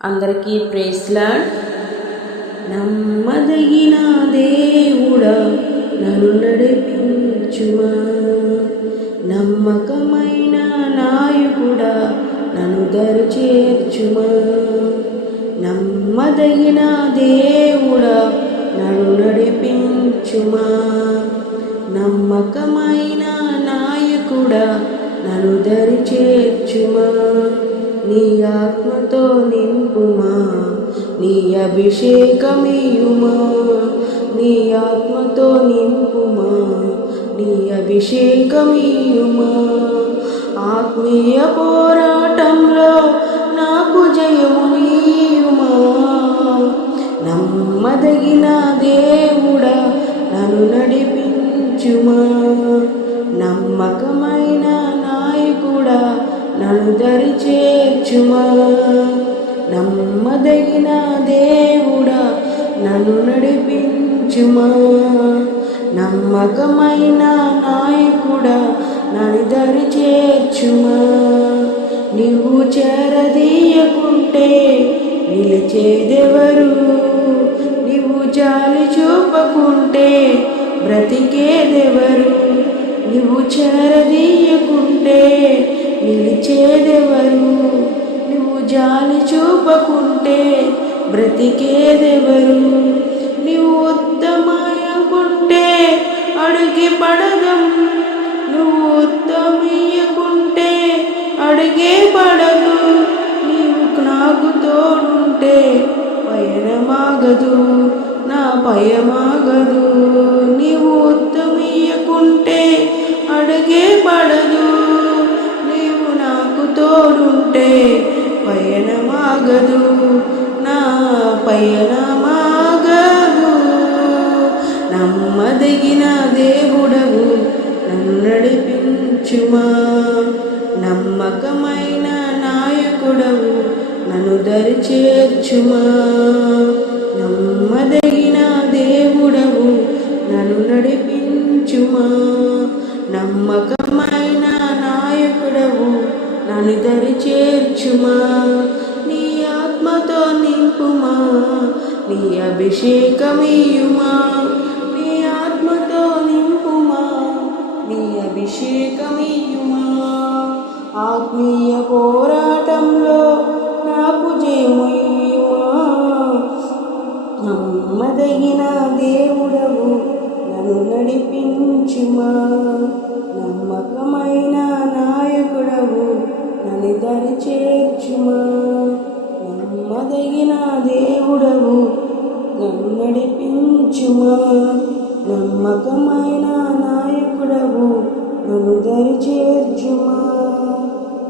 అందరికీ praise lord. నమ్మదగిన దేవుడా నన్ను నడిపించుమా, నమ్మకమైన నాయకుడా నన్ను దరి చేర్చుమా. నమ్మదగిన దేవుడా నన్ను నడిపించుమా, నమ్మకమైన నాయకుడా నన్ను దరి చేర్చుమా. నీ ఆత్మతో నింపుమా, నీ అభిషేకమియుమా. నీ ఆత్మతో నింపుమా, నీ అభిషేకమియుమా. ఆత్మీయ పోరాటంలో నాకు జయమునియుమా. నమ్మదగిన దేవుడా నన్ను నడిపించుమా, నమ్మకమైన నాయకుడా నన్ను దరి చేర్చుమా. నమ్మదగిన దేవుడా నన్ను నడిపించుమా, నమ్మకమైన నాయకుడా నన్ను దరి చేర్చుమా. నీవు చేరదీయకుంటే నిలిచేదెవరు, నీవు జాలి చూపకుంటే బ్రతికేదెవరు. నీవు చేరదీయకుంటే నిలిచేదెవరు, నువ్వు జాలి చూపకుంటే బ్రతికేదెవరు. నువ్వు ఉత్తమయ్యకుంటే అడిగి పడదం, నువ్వు ఉత్తమయ్యకుంటే అడిగే పడదు. నీవు నాకు తోడుంటే పయనమాగదు, నా పయమాగదు. నీవు ఉత్తమయ్యకుంటే అడిగే పడదు, తోడుంటే పయనమాగదు, నా పయనమాగదు. నమ్మదగిన దేవుడవు నన్ను నడిపించుమా, నమ్మకమైన నాయకుడవు నన్ను దరి చేర్చుమా. నమ్మదగిన దేవుడవు నన్ను నడిపించుమా, నమ్మకమైన నాయకుడవు నన్ను దరి చేర్చుమా. నీ ఆత్మతో నింపుమా, నీ అభిషేకమియుమా. నీ ఆత్మతో నింపుమా, నీ అభిషేకమియుమా. ఆత్మీయ పోరాటంలో నాకు జయమియుమా. నమ్మదగిన దేవుడవు నన్ను నడిపించుమా, నమ్మకమైన నాయకుడవు నన్ను దరి చేర్చుమా. నమ్మదగిన దేవుడవు నన్ను నడిపించుమా, నమ్మకమైన నాయకుడవు నన్ను దరి చేర్చుమా.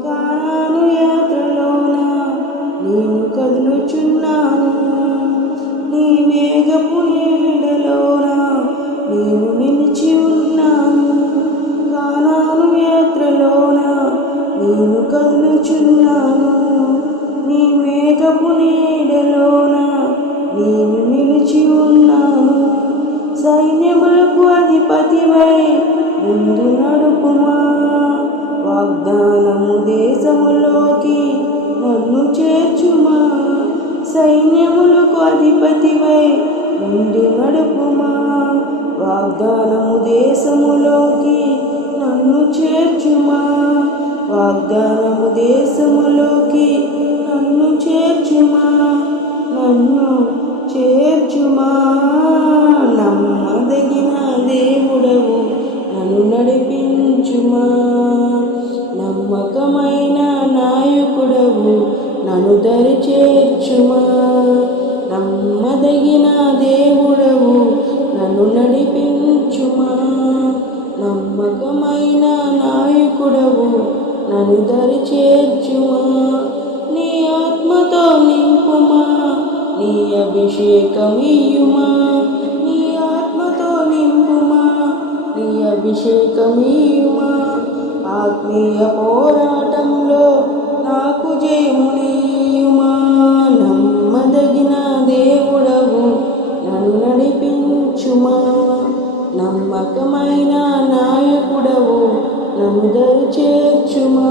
కానాను యాత్రలోన నేను కదులుచున్నాను, నీ మేఘపు నీడలోన నేను నిలిచి ఉన్నాను. కానాను యాత్రలోన నేను కదులుచున్నాను, నీ మేఘపు నీడలోన నేను నిలిచి ఉన్నాను. సైన్యములకు అధిపతివై ముందు నడుపుమా, వాగ్దానము దేశములోకి నన్ను చేర్చుమా. సైన్యములకు అధిపతివై ముందు నడుపుమా, వాగ్దానము దేశములోకి నన్ను చేర్చుమా. వాగ్దానము దేశములోకి నన్ను చేర్చుమా, నన్ను చేర్చుమా. నమ్మదగిన దేవుడవు నన్ను నడిపించుమా, నమ్మకమైన నాయకుడవు నన్ను దరి చేర్చుమా. నమ్మదగిన దేవుడవు నన్ను నడిపించుమా, నమ్మకమైన నాయకుడవు నన్ను దరి చేర్చుమా. నీ ఆత్మతో నింపుమా, నీ అభిషేకమియుమా. నీ ఆత్మతో నింపుమా, నీ అభిషేకమియుమా. ఆత్మీయ పోరాటంలో నాకు జయమునియుమా. నమ్మదగిన దేవుడవు నన్ను నడిపించుమా, నమ్మకమైన నాయకుడవు నన్ను దరి చేర్చుమా.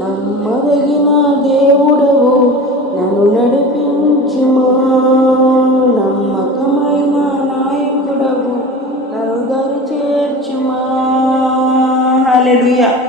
నమ్మదగిన దేవుడవు నన్ను నడిపించుమా. నమ్మకమైన నాయకుడవు నన్ను దరి చేర్చుమా. హల్లెలూయా.